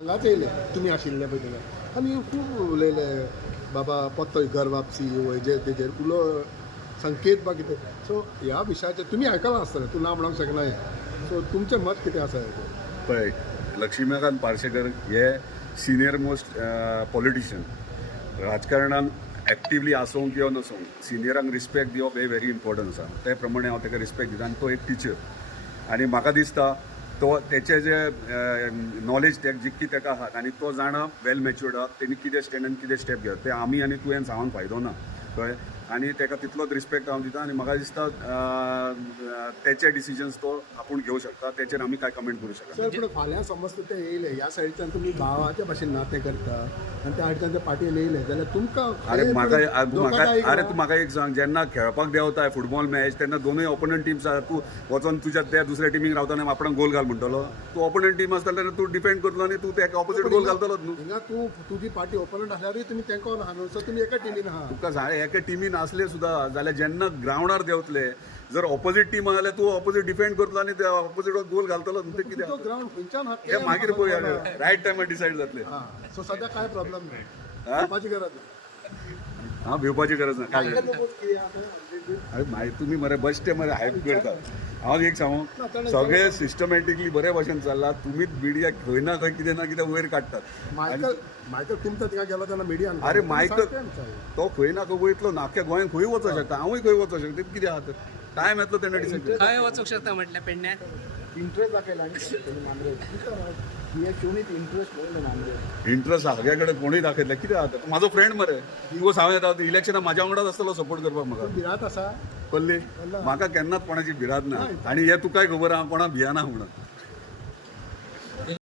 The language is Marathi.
हांगाच येयले तुमी आशिल्ले पळय थंय आनी खूब उलयले बाबा पत्तोय घर वापसी हेजेर तेजेर उलो संकेत बा कितें सो ह्या विशयाचेर तुमी आयकलां आसतलें तूं ना म्हणूंक शकना हें सो तुमचें मत कितें आसा हेजेर पळय लक्ष्मीकांत पार्सेकर हे सिनियर मोस्ट पॉलिटिशियन राजकारणान एक्टिवली आसूं किंवा नसूं सिनियरांक रिस्पेक्ट दिवप हे व्हेरी इम्पॉर्टंट आसा ते प्रमाणे हांव ताका रिस्पेक्ट दिता आनी तो एक टिचर आनी म्हाका दिसता तो तेचे जे नॉलेज जितकी ताका आहा आनी तो जाणा वेल मॅच्युर्ड आहा तेणी कितें स्टँड आनी कितें स्टेप घेवप ते आमी आनी तुवें सांगून फायदो ना कळ्ळें आनी ताका तितलोच रिस्पेक्ट हांव दिता आनी म्हाका दिसता तेचे डिसिजन्स तो आपूण घेवं शकता तेचेर आमी कांय कमेंट करूं शकना सर पूण फाल्यां समज ते येयले ह्या सायडीच्यान तुमी भावाच्या भाशेन नातें करता आनी त्या सायडीच्यान ते पार्टीन येयले जाल्यार तुमकां अरे तूं म्हाका एक सांग जेन्ना खेळपाक देंवताय फुटबॉल मॅच तेन्ना दोनूय ऑपोनंट टीम्स आसा तूं वचोन तुज्या त्या दुसऱ्या टिमीक रावता आनी आपणाक गोल घाल म्हणटलो तूं ऑपोनंट टीम आसता जाल्यार तूं डिपेंड करतलो आनी तूं त्या ऑपोजीट गोल घालतलोच न्हू हिंगा तूं तुजी पार्टी ओपोनंट आसल्यारूय तुमी तेंको आहा न्हू सो तुमी एका टिमीन आहा तुका सांग एका टिमीन असले सुद्दां जाल्यार जेन्ना ग्रावंडार देंवतले जर ऑपोजीट टीम आहा जाल्यार तूं ऑपोजीट डिफेंड करतलो आनी त्या ऑपोजीट गोल घालतलो न्हू ते कितें तो ग्राउंड खंयच्यान आहा हे मागीर पळोवया रायट टायमार डिसायड जातले सो सद्या कांय प्रॉब्लेम ना करपाची गरज ना हांव भिवपाची गरज ना काय अरे तुमी मरे बश्टे मरे हायप करतात हांव एक सांगू सगळे सिस्टमॅटिकली बरे भशेन चल्ला तुमीच मिडिया खंय ना खंय कितें ना कितें वयर काडटात मायकल तुमचो थिंगा गेलो तेन्ना मिडियान अरे मायकल तो खंय ना खंय वयतलो नाक्या गोंयान खंय वचूंक शकता हांवूय खंय वचूंक शकता तें कितें आहा तर टायम येतलो तेन्ना डिसायड खंय वचूंक शकता म्हटल्या पेडण्या इंटरेस्ट दाखयला आनी मांद्रे इंटरेस्ट आहा सगळ्या कडेन कोणूय दाखयतले कितें आहा तर म्हाजो फ्रेंड मरे हिंगोस हांव येता इलेक्शनाक म्हाज्या वांगडाच आसतलो सपोर्ट करपाक म्हाका भिरांत आसा पल्ली म्हाका केन्नाच कोणाची भिरांत ना आनी हे तुकाय खबर आहा कोणाक भियाना म्हणून